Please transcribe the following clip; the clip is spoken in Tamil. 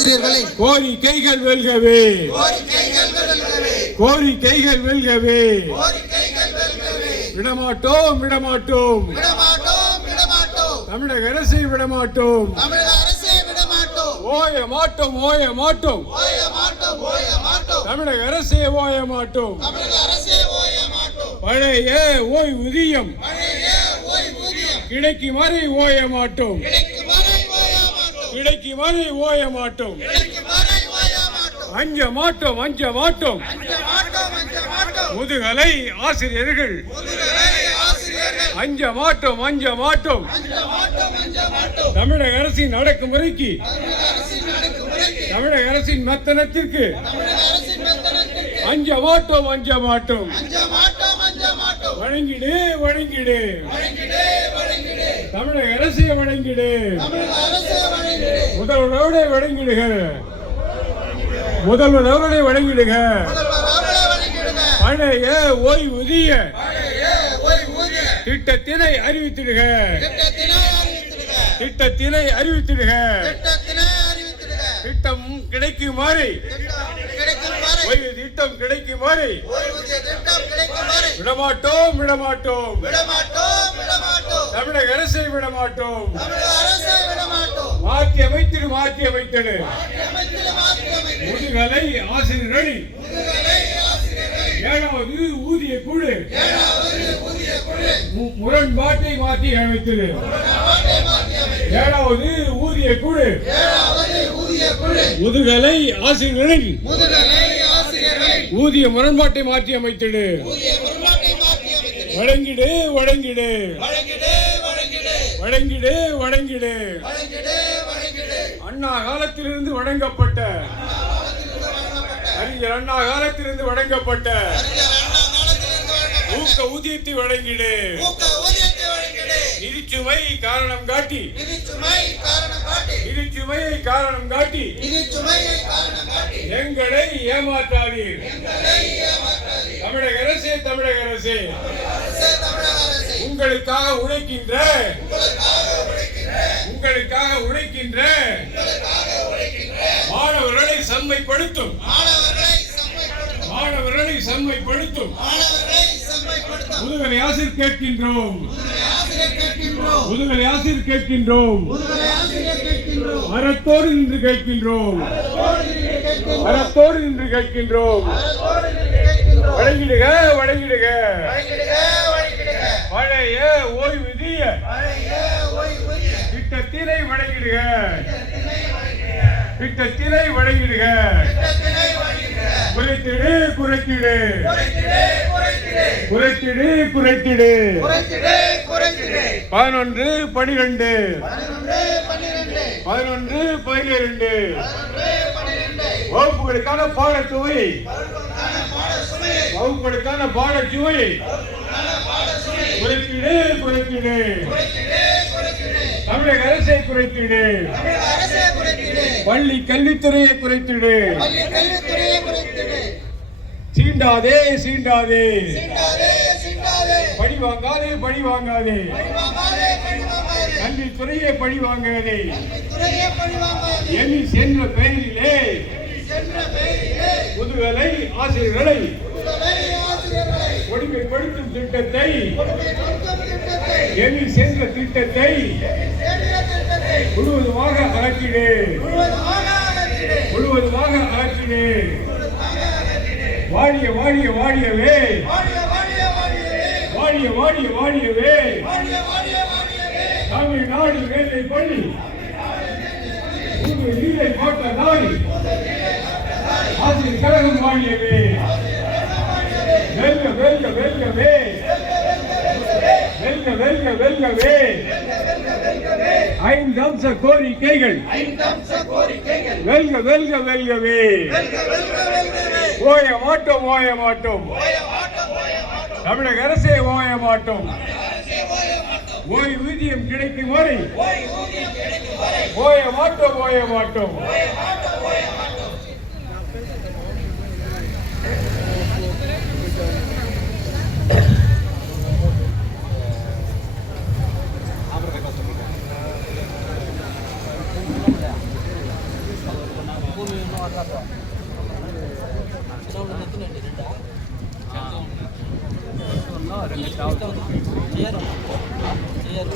ஆசிரியர்களை. கைகள் வெல்கவே. கோரி கைகள் வெல்கவே. விடமாட்டோம் விடமாட்டோம். தமிழக அரசை விடமாட்டோம். ஓய மாட்டோம் ஓய மாட்டோம். தமிழக அரசே ஓய மாட்டோம். பழைய ஓய்வூதியம். கிடைக்குமாறு ஓய மாட்டோம். இடைக்கு வரை ஓய மாட்டோம். அஞ்ச மாட்டோம். அஞ்ச மாட்டோம் முதுகலை ஆசிரியர்கள். அஞ்ச மாட்டோம் அஞ்ச மாட்டோம். தமிழக அரசின் அடக்குமுறைக்கு. தமிழக அரசின் மத்தனத்திற்கு. அஞ்ச மாட்டோம் அஞ்ச மாட்டோம். வழங்கிடு வழங்கிடு. தமிழக அரசை வழங்கிடு. முதல்வரோட வணங்கிடுக முதல்வரோட வணங்கிடுக பழைய ஓய்வூதிய திட்டத்தினை அறிவித்திடுக. திட்டத்தினை அறிவித்திடுக. திட்டம் கிடைக்குமாறு. ஓய்வு திட்டம் கிடைக்குமாறு. விடமாட்டோம் விடமாட்டோம். தமிழக அரசை விடமாட்டோம். மாற்றி அமைத்திடு மாற்றி அமைத்திடு முதுகலை ஆசிரியரணி ஏழாவது ஊதிய குழு. முரண்பாட்டை மாற்றி அமைத்தது ஏழாவது ஊதிய குழு. முதுகலை ஆசிரியர்கள் ஊதிய முரண்பாட்டை மாற்றி அமைத்திடு வழங்கிடு. வழங்கிடு. வழங்கிடு வழங்கிடு. அண்ணா காலத்திலிருந்து வழங்கப்பட்ட. அறிஞர் அண்ணா காலத்திலிருந்து வழங்கப்பட்ட. ஊக்க ஊதியத்தை வழங்கிடு. இருச்சுமை காரணம் காட்டி. நிதிச்சுமையை காரணம் காட்டி. எங்களை ஏமாற்றாதீர். தமிழக அரசே. தமிழக அரசே. உங்களுக்காக உழைக்கின்ற உங்களுக்காக உழைக்கின்ற மாணவர்களை செம்மைப்படுத்தும். மாணவர்களை செம்மைப்படுத்தும். முதுகலை ஆசிர் கேட்கின்றோம். முதுகலை ஆசிர் கேட்கின்றோம். மரத்தோடு நின்று கேட்கின்றோம். மரத்தோடு நின்று கேட்கின்றோம். வழங்கிடுக வழங்கிடுக. பழைய ஓய்வூதிய. திட்டத்தினை வழங்கிடுக. திட்டத்தினை வழங்கிடுக. குறைத்திடு குறைத்திடு. குறைத்திடு குறைத்திடு. பதினொன்று பனிரெண்டு. பதினொன்று பதினிரண்டு வகுப்புகளுக்கான பாடச்சுவை வகுப்புகளுக்கான பாடச்சுவை குறைப்பீடு குறைப்பீடு. தமிழக அரசை குறைத்திடு பள்ளி கல்வித்துறையை குறைத்திடு சீண்டாதே சீண்டாதே. பழி வாங்காதே பழி வாங்காதே. கல்வித்துறையே பழி வாங்காதே. எமி சென்ற பெயரிலே புதுகலை ஆசிரியர்களை கொடுமை கொடுக்கும் திட்டத்தை எலி சென்ற திட்டத்தை முழுவதுமாக அகற்றிடு. முழுவதுமாக அகற்றிடு. வாடிய வாடிய வாடியவே வாடிய வாடிய வாடியவே தமிழ் தமிழ்நாடு வேலை பள்ளி நீரை போட்ட நாடு அதில் கழகம் வாடியவே வெல்க வெல்க வெல்கவே வெல்க வெல்க வெல்கவே ஐந்து அம்ச கோரிக்கைகள். வெல்க வெல்க வெல்கவே ஓய மாட்டோம் ஓய மாட்டோம். தமிழக அரசே ஓய மாட்டோம். ஓய்வூதியம் கிடைக்கும் வரை. ஓய மாட்டோம் ஓய மாட்டோம். రెండు చేయరు చేయరు